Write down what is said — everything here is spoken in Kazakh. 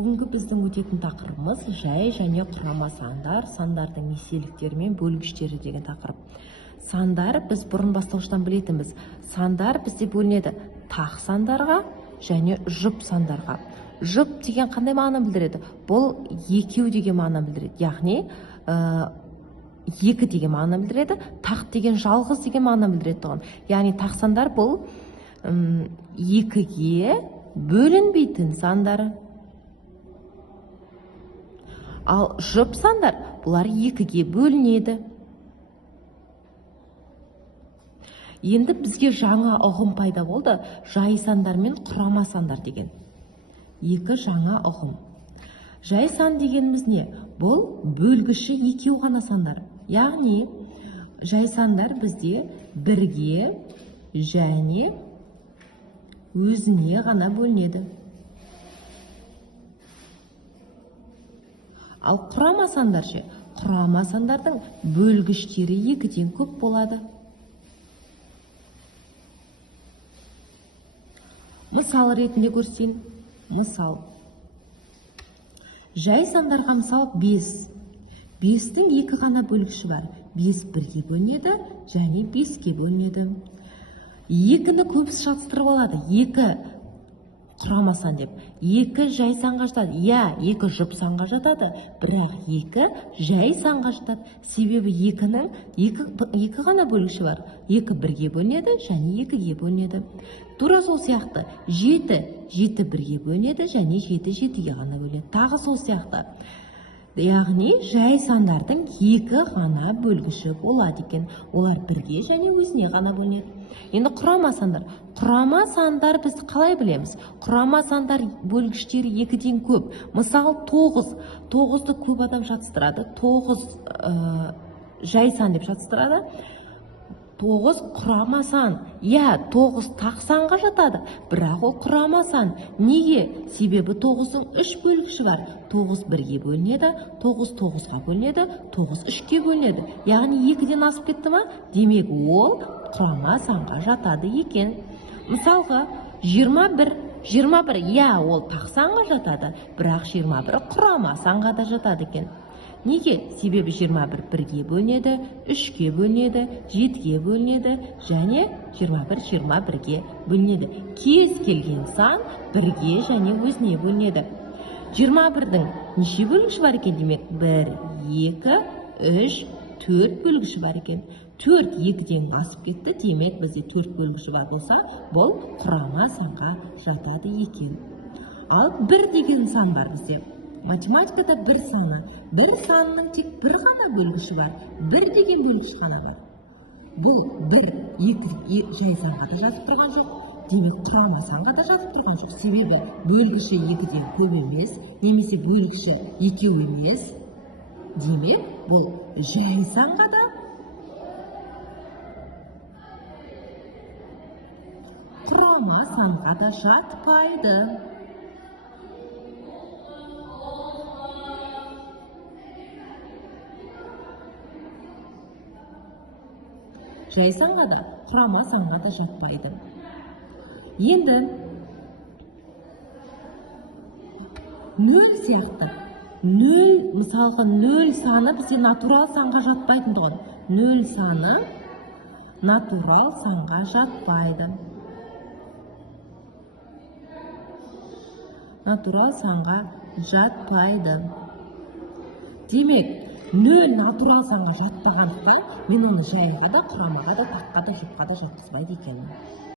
Бүгінгі біздің өтетін тақырыбымыз жай және құрама сандар, сандардың еселіктері мен бөлгіштері деген тақырып. Сандар біз бұрын бастауыштан білетінбіз. Сандар бізде бөлінеді тақ сандарға және жұп сандарға. Жұп деген қандай мағына білдіреді? Бұл екеу деген мағына білдіреді. Яғни екі деген мағына білдіреді, тақ деген жалғыз деген мағына білдіреді. Яғни тақ сандар бұл екіге бөлінбейтін сандары. Ал жұп сандар бұлар екіге бөлінеді. Енді бізге жаңа ұғым пайда болды, жай сандар мен құрама сандар деген. Екі жаңа ұғым. Жай сан дегеніміз не? Бұл бөлгіші екеу ғана сандар. Яғни жай сандар бізде бірге және өзіне ғана бөлінеді. Ал құрама сандар ше? Құрама сандардың бөлгіштері екіден көп болады. Мысал ретінде көрсетейін. Мысал. Жай сандарға мысал 5. 5-тің екі ғана бөлгіші бар. 5 бірге бөлінеді және 5-ке бөлінеді. Екіні көбісі шатыстырып алады. 2 құрама сан деп. 2 жай санға жатады. 2 жұп санға жатады. Бірақ 2 жай санға жатады. Себебі 2-нің екі ғана бөлгіші бар. 2 бірге бөлінеді және 2-ге бөлінеді. Тура сол сияқты 7 бірге бөлінеді және 7-ге ғана бөлінеді. Тағы сол сияқты. Яғни жай сандардың екі ғана бөлгіші болады екен. Олар бірге және өзіне ғана бөлінеді. Енді құрама сандар. Құрама сандар біз қалай білеміз? Құрама сандар бөлгіштері екіден көп. Мысалы 9. 9-ды көп адам шатыстырады. 9 жай сан деп шатыстырады. 9 құрама сан. 9 тақ санға жатады. Бірақ ол құрама сан. Неге? Себебі 9-ның 3 бөлгіші бар. 9 бірге бөлінеді, 9 9-ға бөлінеді, 9 3-ке бөлінеді. Яғни 2-ден асып кетті ма? Демек ол құрама санға жатады екен. Мысалға 21. 21, ол тақ санға жатады. Бірақ 21 құрама санға да жатады екен. Неге? Себебі 21 бірге бөлінеді, 3-ке бөлінеді, 7-ге бөлінеді және 21-21-ге бөлінеді. Кез келген сан бірге және өзіне бөлінеді. 21-дің неше бөлгіші бар екен демек? 1, 2, 3, 4 бөлгіші бар екен. 4 2-ден асып кетті, демек бізде 4 бөлгіші бар болса, бұл құрама санға жатады екен. Ал 1 деген сан бар бізде. Математикада 1 саны. 1 санының тек бір ғана бөлгіші бар. 1 деген бөлгіш ғана бар. Бұл 1, 2 жай санға да жазып тұрған жоқ. Демек құрама санға да жазып тұрған жоқ. Себебі бөлгіші 2-ден көп емес, немесе бөлгіші екеу емес. Демек бұл жай санға да құрама санға да жатпайды. Жай санға да, құрама санға да жатпайды. Енді 0 сияқты. 0, мысалға 0 саны бізде натурал санға жатпайтын. 0 саны натурал санға жатпайды. Натурал санға жатпайды. Демек, 0 натурал санға жатпағандықтан мен оны жайға да, құрамаға да, таққа да, жұпқа да жатқызбайды екенмін.